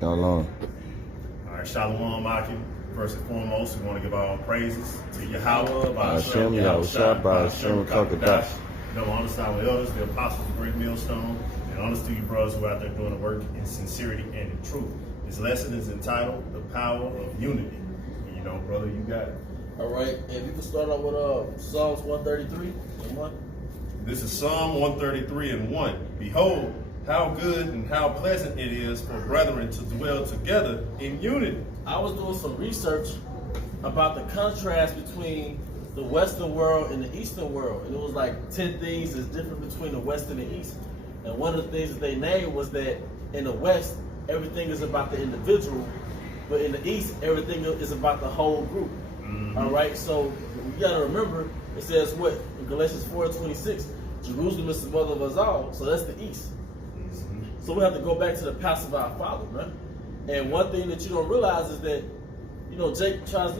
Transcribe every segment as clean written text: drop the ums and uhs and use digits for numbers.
How long? All right, Shalom, Akim. First and foremost, we want to give our praises to Yahweh, by Hashem, Yahushua, by Hashem, Kakadash. No, honor to our elders, the apostles, the great millstone, and honor to you brothers who are out there doing the work in sincerity and in truth. This lesson is entitled The Power of Unity. And you know, brother, you got it. All right, and we can start off with Psalms 133 and 1. This is Psalm 133 and 1. Behold, how good and how pleasant it is for brethren to dwell together in unity. I was doing some research about the contrast between the Western world and the Eastern world. And it was like 10 things that's different between the West and the East. And one of the things that they named was that in the West, everything is about the individual. But in the East, everything is about the whole group. Mm-hmm. All right, so you got to remember, it says what? In Galatians 4:26, Jerusalem is the mother of us all. So that's the East. So we have to go back to the past of our father, man. And one thing that you don't realize is that, you know, Jake tries,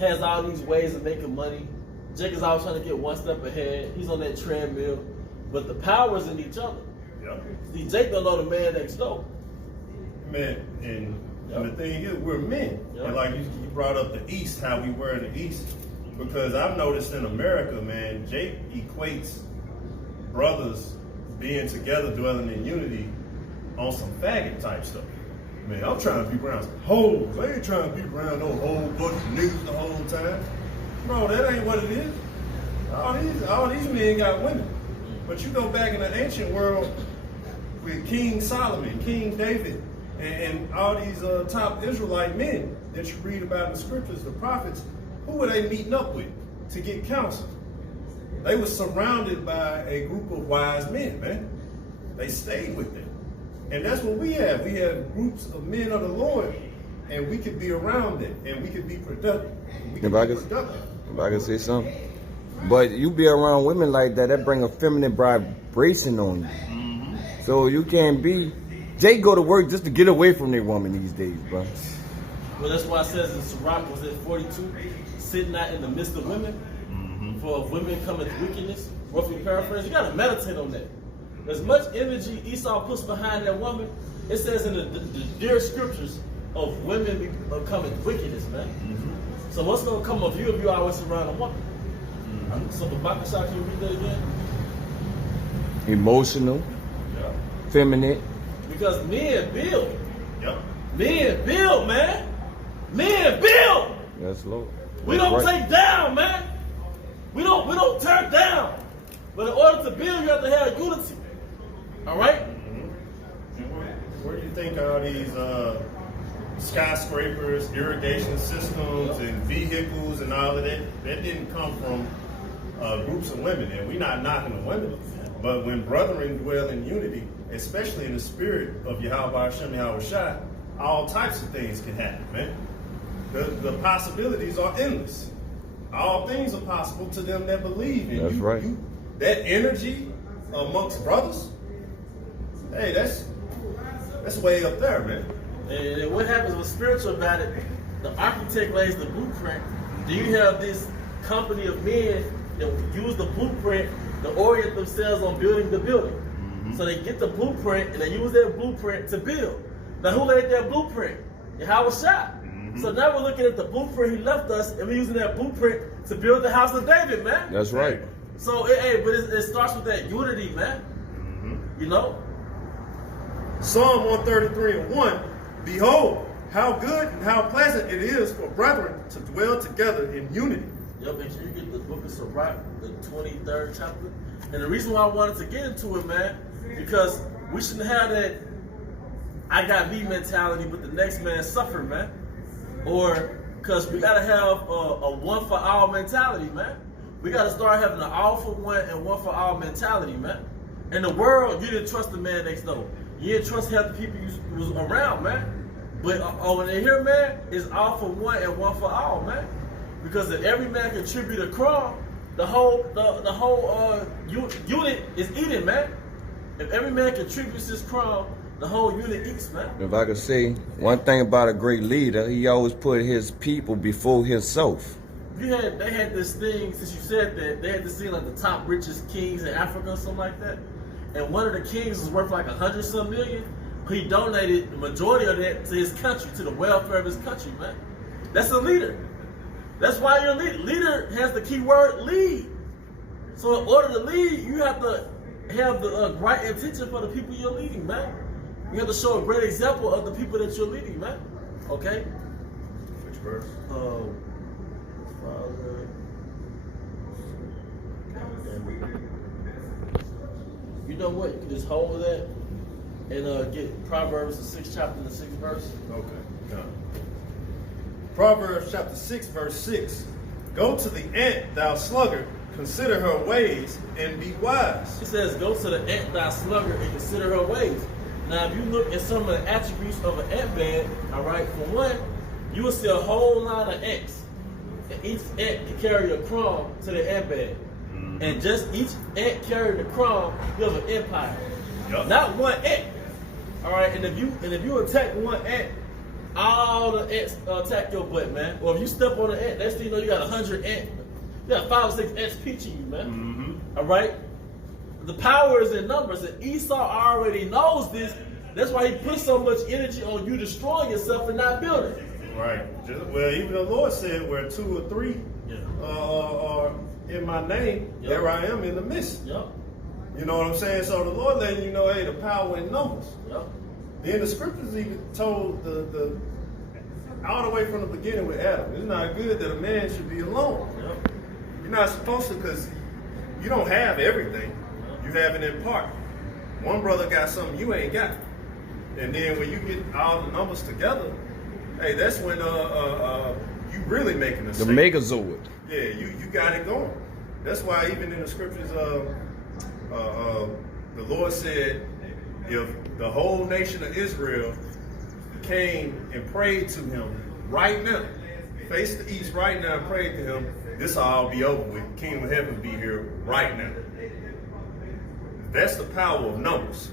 has all these ways of making money. Jake is always trying to get one step ahead. He's on that treadmill. But the power is in each other. Yep. See, Jake don't know the man next door. Man, and the thing is, we're men. Yep. And like you brought up the East, how we were in the East. Because I've noticed in America, man, Jake equates brothers being together, dwelling in unity, on some faggot type stuff. Man, I'm trying to be around some hoes. I ain't trying to be around no whole bunch of niggas the whole time. Bro, that ain't what it is. All these men got women. But you go back in the ancient world with King Solomon, King David, and all these top Israelite men that you read about in the scriptures, the prophets, who were they meeting up with to get counsel? They were surrounded by a group of wise men, man. They stayed with them. And that's what we have. We have groups of men of the Lord, and we could be around them, and we could be productive. If I could say something. But you be around women like that bring a feminine vibration on you. Mm-hmm. So you can't be... Jake go to work just to get away from their woman these days, bro. Well, that's why it says in Sirach, was it 42, sit not in the midst of women, for if women come with wickedness, roughly paraphrase, you got to meditate on that. As much energy Esau puts behind that woman, it says in the dear scriptures of women becoming wickedness, man. Mm-hmm. So what's going to come of you if you always surround a woman? Mm-hmm. So the Bible, can you read that again? Emotional, feminine. Because men build. Yep. Men build, man. Men build. That's Lord. We don't take down, man. We don't tear down. But in order to build, you have to have unity. All right? Mm-hmm. Where do you think all these skyscrapers, irrigation systems, and vehicles and all of that didn't come from groups of women? And we're not knocking the women. But when brethren dwell in unity, especially in the spirit of Yahweh Hashem Yahushua, all types of things can happen, man. The possibilities are endless. All things are possible to them that believe. And that's right. That energy amongst brothers, hey, that's way up there, man. And what happens with spiritual about it, the architect lays the blueprint. Do you have this company of men that use the blueprint to orient themselves on building the building? Mm-hmm. So they get the blueprint and they use that blueprint to build. Now who laid that blueprint? Yahweh Shah. Mm-hmm. So now we're looking at the blueprint he left us, and we're using that blueprint to build the house of David, man. That's right. So, but it starts with that unity, man. Mm-hmm. You know? Psalm 133 and 1, behold, how good and how pleasant it is for brethren to dwell together in unity. Yep, make sure you get the book of Sirach, the 23rd chapter. And the reason why I wanted to get into it, man, because we shouldn't have that I got me mentality, but the next man suffer, man. Or, because we got to have a one for all mentality, man. We got to start having an all for one and one for all mentality, man. In the world, you didn't trust the man next door. You didn't trust half the people you was around, man. But over here, man, it's all for one and one for all, man. Because if every man contribute a crumb, the whole unit is eating, man. If every man contributes this crumb, the whole unit eats, man. If I could say one thing about a great leader, he always put his people before himself. They had this thing, since you said that, they had this thing like the top richest kings in Africa or something like that. And one of the kings was worth like 100-some million. he donated the majority of that to his country, to the welfare of his country, man. That's a leader. That's why you're a leader. Leader has the key word lead. So in order to lead, you have to have the right intention for the people you're leading, man. You have to show a great example of the people that you're leading, man. Okay? Which verse? Father. You know what? You can just hold that and get Proverbs, the 6th chapter, and the 6th verse. Okay, done. Proverbs chapter 6, verse 6. Go to the ant, thou sluggard, consider her ways, and be wise. It says, go to the ant, thou sluggard, and consider her ways. Now, if you look at some of the attributes of an ant bed, all right, for one, you will see a whole line of ants. And each ant can carry a crumb to the ant bed. Mm-hmm. And just each ant carrying the crumb, you have an empire. Yep. Not one ant. All right, and if you attack one ant, all the ants attack your butt, man. Or if you step on an ant, next thing you know, you got 100 ants. You got 5 or 6 ants pinching you, man. Mm-hmm. All right? The power is in numbers, and Esau already knows this. That's why he puts so much energy on you destroying yourself and not building. Right. Well, even the Lord said, where 2 or 3 are in my name, there I am in the midst. Yep. You know what I'm saying? So the Lord letting you know, hey, the power in numbers. Yep. Then the scriptures even told the all the way from the beginning with Adam, it's not good that a man should be alone. Yep. You're not supposed to, because you don't have everything. You have it in part. One brother got something you ain't got. And then when you get all the numbers together, hey, that's when you really making a the Megazord. Yeah, you got it going. That's why even in the scriptures, the Lord said, if the whole nation of Israel came and prayed to him right now, face the east right now and prayed to him, this will all be over with. Kingdom of heaven be here right now. That's the power of numbers.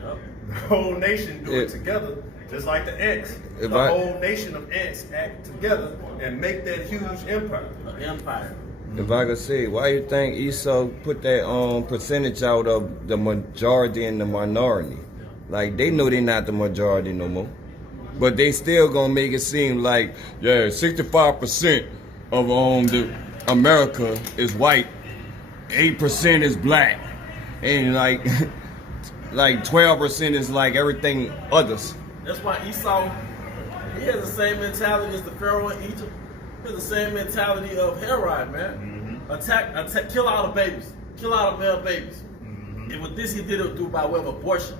Yep. The whole nation do it together, just like the ants. The whole nation of ants act together and make that huge empire. An empire. If I could say, why you think Esau put that percentage out of the majority and the minority? Like, they know they're not the majority no more. But they still gonna make it seem like, yeah, 65% of the America is white, 8% is black, and like 12% is like everything others. That's why Esau, he has the same mentality as the Pharaoh in Egypt. He has the same mentality of Herod, man. Mm-hmm. Attack, kill all the babies, kill all the male babies. Mm-hmm. And with this, he did it by way of abortion.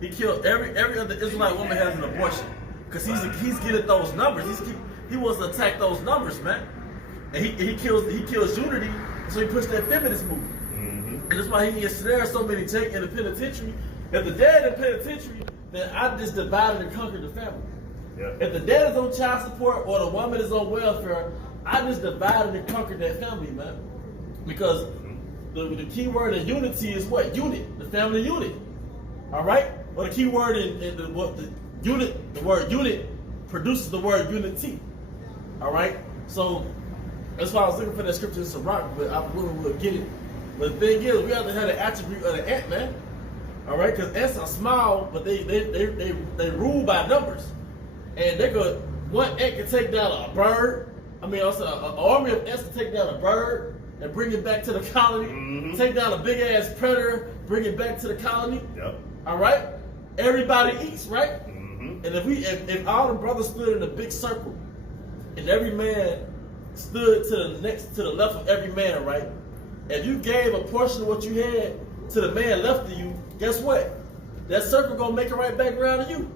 He killed every other Israelite woman has an abortion, because he's getting those numbers. He wants to attack those numbers, man. And he kills unity, so he pushed that feminist movement. Mm-hmm. And that's why he ensnares so many Jake in the penitentiary. If the dad in the penitentiary, then I just divided and conquered the family. Yeah. If the dad is on child support or the woman is on welfare, I just divided and conquered that family, man. Because the key word in unity is what? Unit, the family unit. All right? Or the key word in the word unit produces the word unity. All right? So that's why I was looking for that scripture in Sirach, but I will get it. But the thing is, we have to have the attribute of the ant, man. All right? Because ants are small, but they rule by numbers. And one ant can take down a bird. I mean, also an army of ants can take down a bird and bring it back to the colony. Mm-hmm. Take down a big ass predator, bring it back to the colony. Yep. All right. Everybody eats, right? Mm-hmm. And if all the brothers stood in a big circle, and every man stood to the left of every man, right? If you gave a portion of what you had to the man left of you, guess what? That circle gonna make it right back around to you.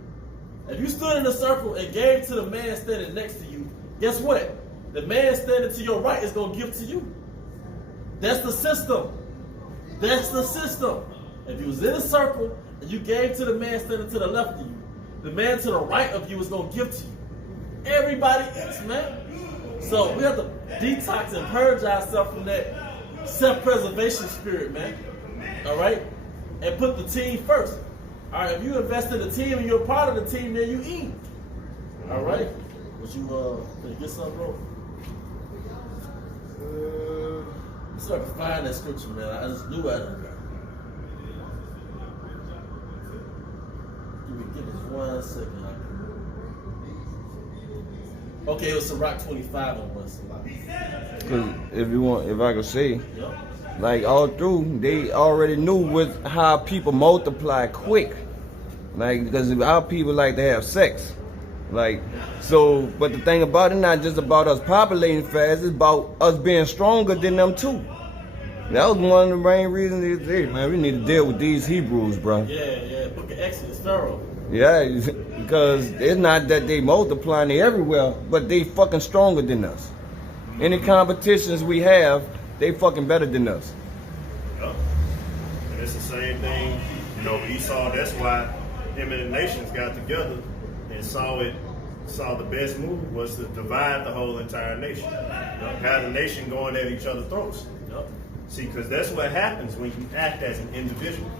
If you stood in a circle and gave to the man standing next to you, guess what? The man standing to your right is going to give to you. That's the system. That's the system. If you was in a circle and you gave to the man standing to the left of you, the man to the right of you is going to give to you. Everybody eats, man. So we have to detox and purge ourselves from that self-preservation spirit, man. All right? And put the team first. All right, if you invest in the team and you're a part of the team, then you eat. All right? Would you get something, bro? Let's see if I can find that scripture, man. I just knew I done got it. Give me Give us 1 second. Okay, it was Ciroc 25 on one slide. Cause if I could say, Yep. like all through, they already knew how people multiply quick. Like, because our people like to have sex. Like, so, but the thing about it, not just about us populating fast, it's about us being stronger than them too. That was one of the main reasons they say, man, we need to deal with these Hebrews, bro. Yeah. Book of Exodus, Pharaoh. Yeah, because it's not that they multiplying, they everywhere, but they fucking stronger than us. Any competitions we have, they fucking better than us. Yep. And it's the same thing, Esau, that's why him and the nations got together and saw the best move was to divide the whole entire nation. Have the nation going at each other's throats. Yep. See, because that's what happens when you act as an individual.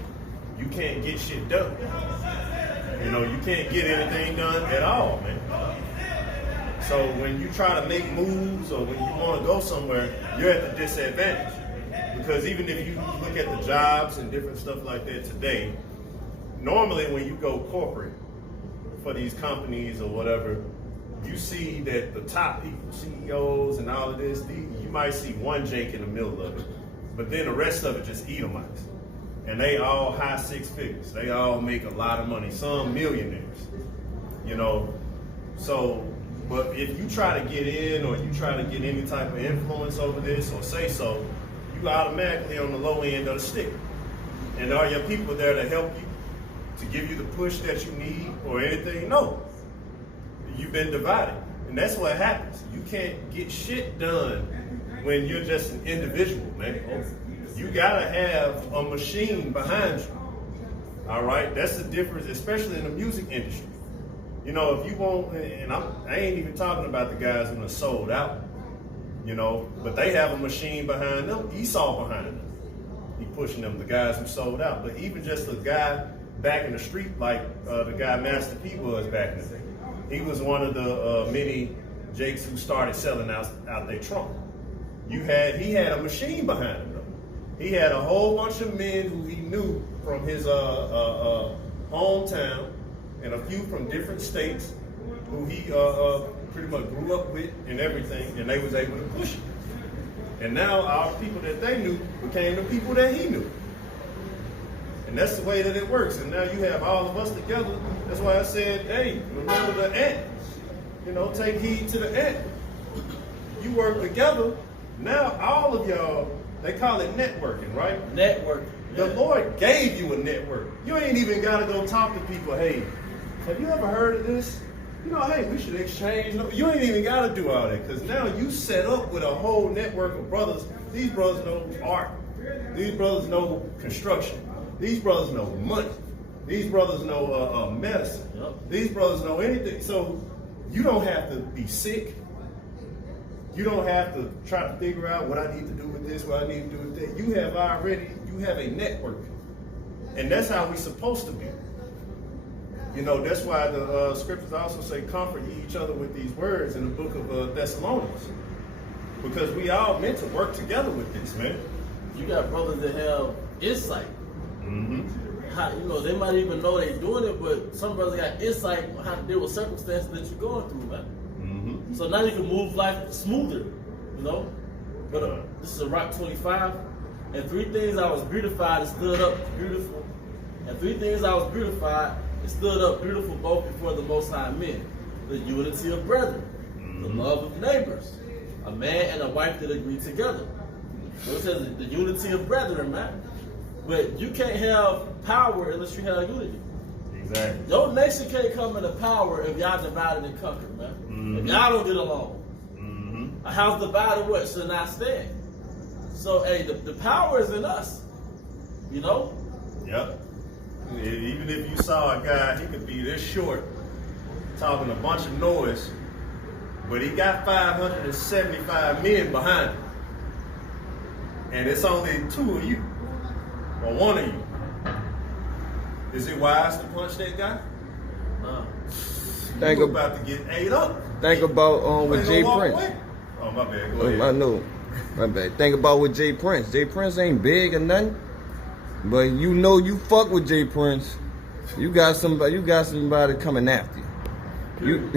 You can't get shit done. You can't get anything done at all, man. So when you try to make moves or when you want to go somewhere, you're at the disadvantage. Because even if you look at the jobs and different stuff like that today, normally when you go corporate for these companies or whatever, you see that the top people, CEOs and all of this, you might see one Jake in the middle of it. But then the rest of it just Edomites. And they all high six figures. They all make a lot of money, some millionaires. So, but if you try to get in or you try to get any type of influence over this or say so, you automatically on the low end of the stick. And are your people there to help you, to give you the push that you need or anything? No. You've been divided. And that's what happens. You can't get shit done when you're just an individual, man. You gotta have a machine behind you. All right, that's the difference, especially in the music industry. If you want, and I ain't even talking about the guys who are sold out. But they have a machine behind them, Esau behind them. He pushing them, the guys who sold out. But even just a guy back in the street, like the guy Master P was back in the day, he was one of the many Jakes who started selling out their trunk. He had a machine behind him. He had a whole bunch of men who he knew from his hometown and a few from different states who he pretty much grew up with and everything, and they was able to push it. And now our people that they knew became the people that he knew. And that's the way that it works. And now you have all of us together. That's why I said, hey, remember the ant. Take heed to the ant. You work together. Now all of y'all, they call it networking, right? Networking. The Lord gave you a network. You ain't even got to go talk to people. Hey, have you ever heard of this? Hey, we should exchange. You ain't even got to do all that because now you set up with a whole network of brothers. These brothers know art. These brothers know construction. These brothers know money. These brothers know medicine. Yep. These brothers know anything. So you don't have to be sick. You don't have to try to figure out what I need to do with this, what I need to do with that. You have a network. And that's how we're supposed to be. That's why the scriptures also say, comfort ye each other with these words in the book of Thessalonians. Because we all meant to work together with this, man. You got brothers that have insight. Mm-hmm. They might even know they're doing it, but some brothers got insight on how to deal with circumstances that you're going through, man. Mm-hmm. So now you can move life smoother, But this is a Rock 25, and 3 things I was beautified and stood up beautiful. And 3 things I was beautified and stood up beautiful both before the Most High men. The unity of brethren, the love of neighbors, a man and a wife that agree together. So it says the unity of brethren, man. But you can't have power unless you have unity. Exactly. Your nation can't come into power if y'all divided and conquered, man. Mm-hmm. If y'all don't get along. Mm-hmm. A house divided what should not stand. So, hey, the power is in us. Yep. Even if you saw a guy, he could be this short, talking a bunch of noise, but he got 575 men behind him. And it's only 2 of you, or 1 of you. Is it wise to punch that guy? You're about to get ate up. Think about with Jay Prince. Away. Oh, my bad. Go ahead. I know. My bad. Think about with Jay Prince. Jay Prince ain't big or nothing. But you fuck with Jay Prince. You got somebody coming after you.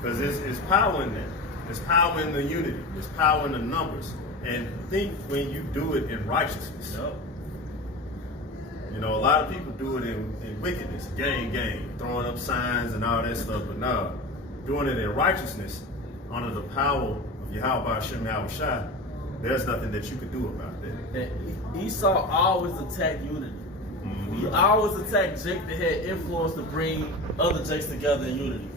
Because it's power in that. There's power in the unity. There's power in the numbers. And think when you do it in righteousness. Yep. You know, a lot of people do it in wickedness, gang, throwing up signs and all that stuff. But no, doing it in righteousness, under the power of Yahweh Hashem Yahushua, there's nothing that you could do about that. And Esau always attacked unity. He always attacked Jake that had influence to bring other Jakes together in unity.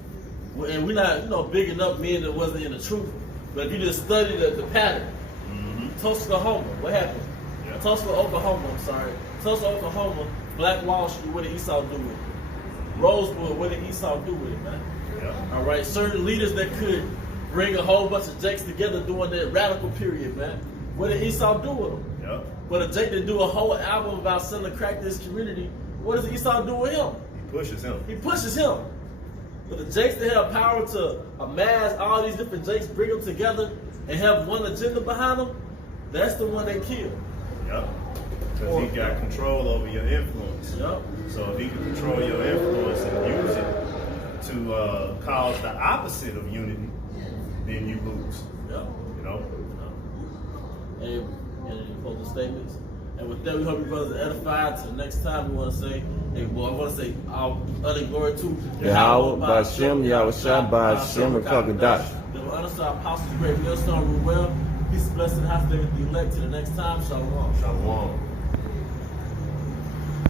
And we're not, bigging up men that wasn't in the truth. But if you just study the pattern, Tulsa, Oklahoma, what happened? Yeah. Tulsa, Oklahoma, Black Wall Street, what did Esau do with it? Rosewood, what did Esau do with it, man? Yeah. All right, certain leaders that could bring a whole bunch of Jakes together during that radical period, man. What did Esau do with them? Yeah. But a Jake that do a whole album about selling crack to his community, what does Esau do with him? He pushes him. But the Jakes that have power to amass all these different Jakes, bring them together, and have one agenda behind them, that's the one they kill. Yep. Because he got control over your influence. Yep. So if he can control your influence and use it to cause the opposite of unity, then you lose. Yep. You know? And any closing statements? And with that, we hope you brothers are edified. Till the next time, we want to say, I want to say, all other glory to Yahweh, Ba'Shem, Yahushua, Ba'Shem, and Kakadash. The honest our apostles, great millstone, rule well. Peace, blessing, house, live with the elect. Till the next time, shalom. Shalom.